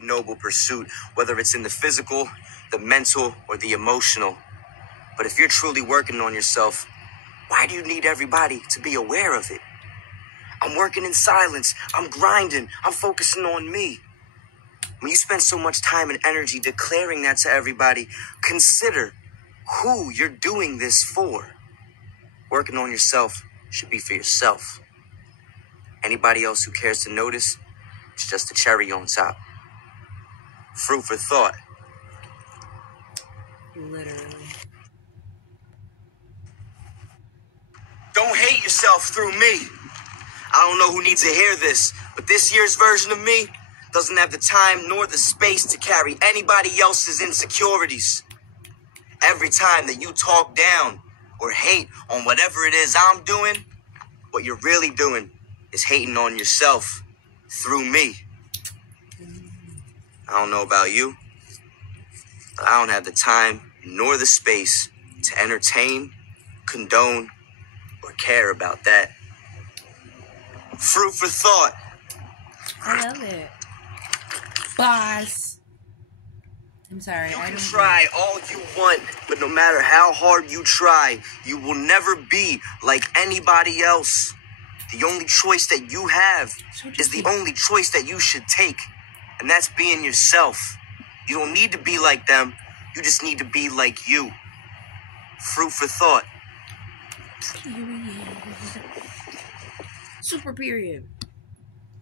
noble pursuit, whether it's in the physical, the mental, or the emotional. But if you're truly working on yourself, why do you need everybody to be aware of it? I'm working in silence. I'm grinding. I'm focusing on me. When you spend so much time and energy declaring that to everybody, consider who you're doing this for. Working on yourself should be for yourself. Anybody else who cares to notice, it's just a cherry on top. Fruit for thought. Literally. Don't hate yourself through me. I don't know who needs to hear this, but this year's version of me doesn't have the time nor the space to carry anybody else's insecurities. Every time that you talk down or hate on whatever it is I'm doing, what you're really doing is hating on yourself through me. I don't know about you, but I don't have the time nor the space to entertain, condone, or care about that. Fruit for thought. I love it. Boss. I'm sorry. You I can don't try all you want, but no matter how hard you try, you will never be like anybody else. The only choice that you have is the only choice that you should take, and that's being yourself. You don't need to be like them. You just need to be like you. Fruit for thought. Super period.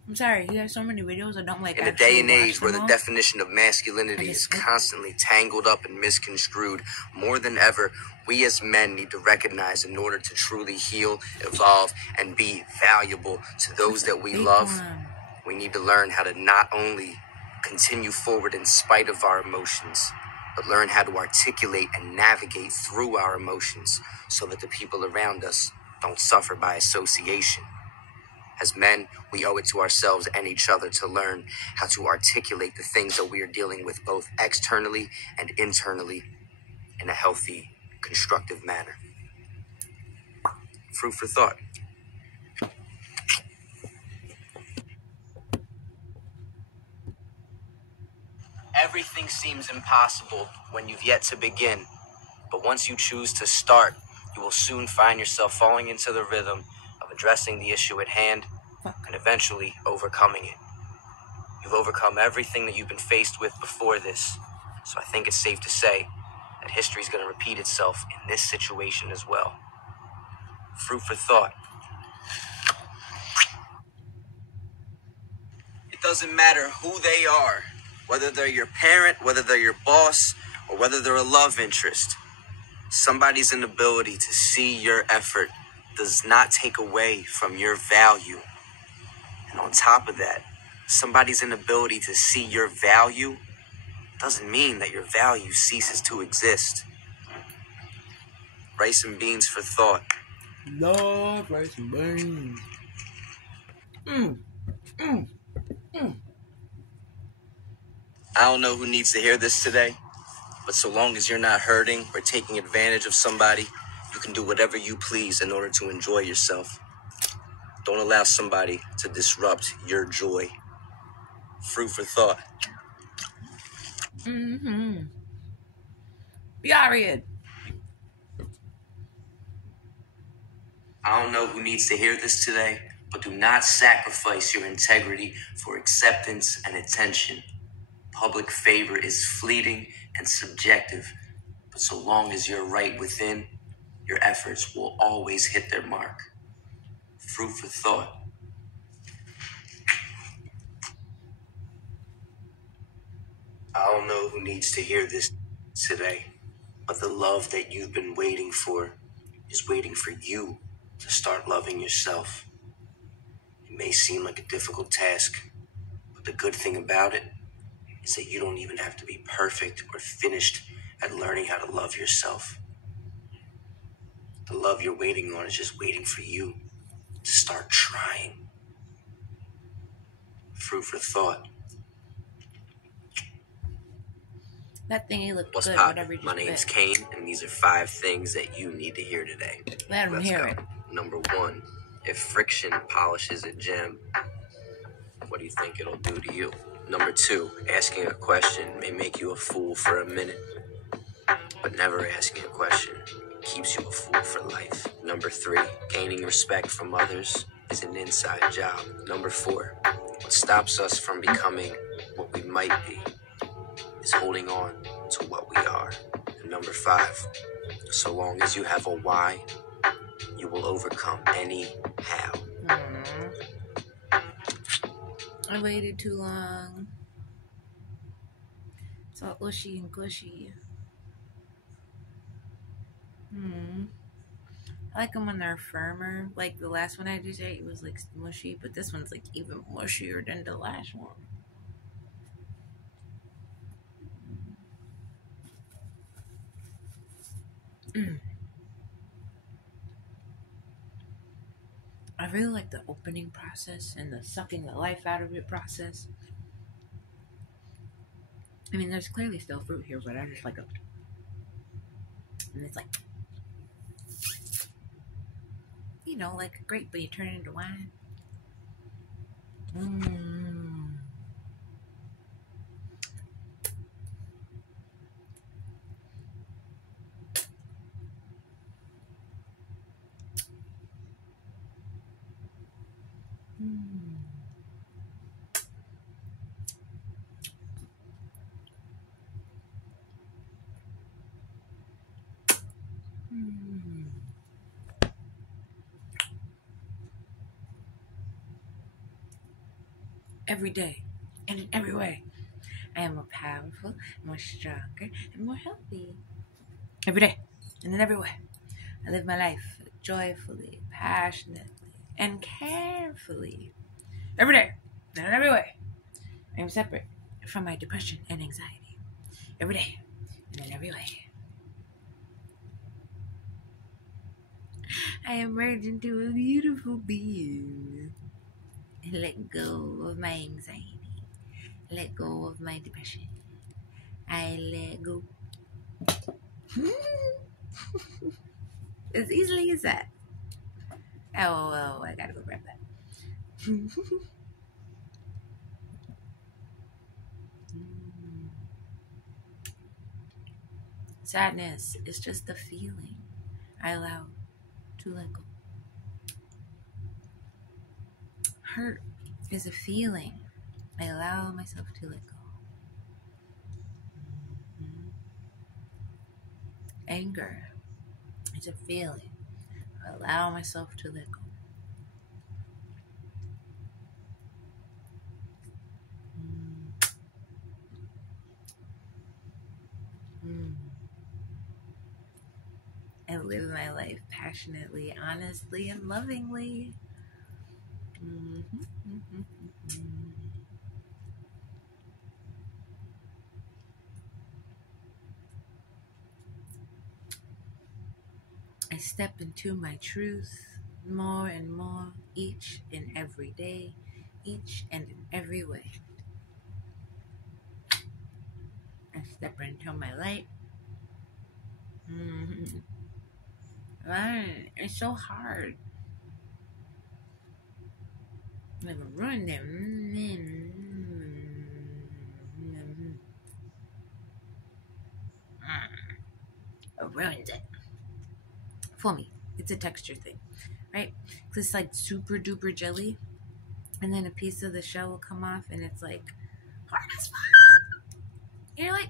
I'm sorry, he has so many videos I don't like. In a day and age where the definition of masculinity is constantly tangled up and misconstrued, more than ever, we as men need to recognize, in order to truly heal, evolve, and be valuable to those that we love, we need to learn how to not only continue forward in spite of our emotions, but learn how to articulate and navigate through our emotions so that the people around us don't suffer by association. As men, we owe it to ourselves and each other to learn how to articulate the things that we are dealing with both externally and internally in a healthy, constructive manner. Fruit for thought. Everything seems impossible when you've yet to begin, but once you choose to start, you will soon find yourself falling into the rhythm of addressing the issue at hand and eventually overcoming it. You've overcome everything that you've been faced with before this, so I think it's safe to say that history is going to repeat itself in this situation as well. Fruit for thought. It doesn't matter who they are, whether they're your parent, whether they're your boss, or whether they're a love interest. Somebody's inability to see your effort does not take away from your value. And on top of that, somebody's inability to see your value doesn't mean that your value ceases to exist. Rice and beans for thought. Love rice and beans. I don't know who needs to hear this today, but so long as you're not hurting or taking advantage of somebody, you can do whatever you please in order to enjoy yourself. Don't allow somebody to disrupt your joy. Fruit for thought. Period. I don't know who needs to hear this today, but do not sacrifice your integrity for acceptance and attention. Public favor is fleeting and subjective, but so long as you're right within, your efforts will always hit their mark. Fruit for thought. I don't know who needs to hear this today, but the love that you've been waiting for is waiting for you to start loving yourself. It may seem like a difficult task, but the good thing about it is that you don't even have to be perfect or finished at learning how to love yourself. The love you're waiting on is just waiting for you to start trying. Fruit for thought. That thingy looked What's good. poppin'? My name's Cain, and these are 5 things that you need to hear today. Let him hear it. Number 1, if friction polishes a gem, what do you think it'll do to you? Number 2, asking a question may make you a fool for a minute, but never asking a question keeps you a fool for life. Number 3, gaining respect from others is an inside job. Number 4, what stops us from becoming what we might be is holding on to what we are. And number 5, so long as you have a why, you will overcome any how. I waited too long. It's all ushy and gushy. I like them when they're firmer. Like the last one I did today, it was like mushy, but this one's like even mushier than the last one. I really like the opening process and the sucking the life out of it process. I mean, there's clearly still fruit here, but I just like it. And it's like, you know, like a grape, but you turn it into wine. Every day and in every way, I am more powerful, more stronger, and more healthy. Every day and in every way, I live my life joyfully, passionately, and carefully. Every day and in every way, I am separate from my depression and anxiety. Every day and in every way, I emerge into a beautiful being and let go of my anxiety. Let go of my depression. I let go. As easily as that. Oh, I gotta go grab that. Sadness is just a feeling I allow to let go. Hurt is a feeling I allow myself to let go. Anger is a feeling I allow myself to let go. I live my life passionately, honestly, and lovingly. I step into my truth more and more each and every day, each and in every way. I step into my light. It's so hard. I'm gonna ruin them. It ruins it. For me, it's a texture thing, right? Because it's like super duper jelly, and then a piece of the shell will come off, and it's like hard as fuck. And you're like,